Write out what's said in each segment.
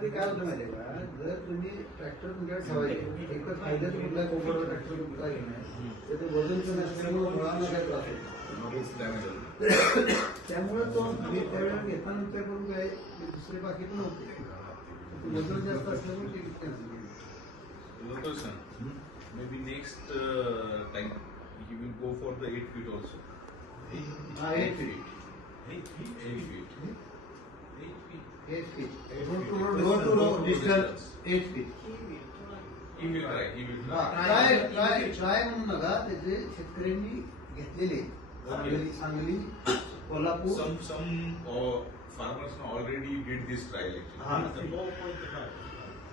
मध्ये काय होतं माहिती का, जर तुम्ही ट्रॅक्टर तुमच्याकडे ठेवायचे एकच फायद्याचा कुठला कोबडा ट्रॅक्टर तुमचा घेणार तर ते वजन कमी असल्यामुळे मुळांना काय त्रास होतो. त्यामुळे तो त्यावेळेला घेताना त्याकडून काय दुसरे बाकी पण होते, वजन जास्त असल्यामुळे ते कॅन्सल केलं. Maybe next time he will go for the 8 feet also. 8 feet. 8 feet. 8 feet. 8 feet. Road to road distance 8 feet. He will try. He will try म्हणून नका, त्याचे शेतकऱ्यांनी घेतलेले Sangli Kolhapur. Some farmers already did this trial actually.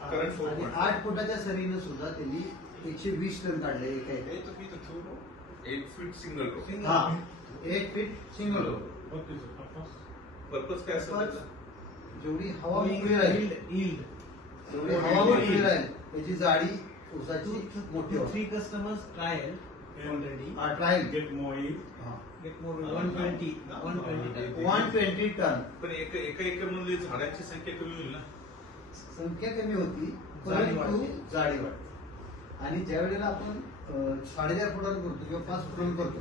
आणि 8 फुटाच्या सरीनं सुद्धा त्यांनी 120 ton काढले. 8 feet single row. 8 feet single row. Purpose काय असतं? जेवढी हवा मोकळी राहील, जेवढी हवा मोकळी राहील त्याची जाडी ऊसाची मोठी होईल. 3 customers trial already. Trial Get more yield. Get more 120 ton. पण एका एकर मध्ये झाडांची संख्या कमी होईल ना. संख्या कमी होती, परंतु जाडी वाढ. आणि ज्या वेळेला आपण 4.5 फुटांना करतो किंवा 5 फुटांना करतो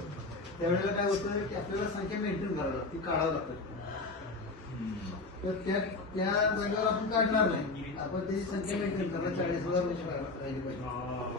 त्यावेळेला काय होतं की आपल्याला संख्या मेंटेन करावी लागते, काढावं लागतं. तर त्या जागेवर आपण काढणार नाही, आपण त्याची संख्या मेंटेन करणार 40,000 राहिली पाहिजे.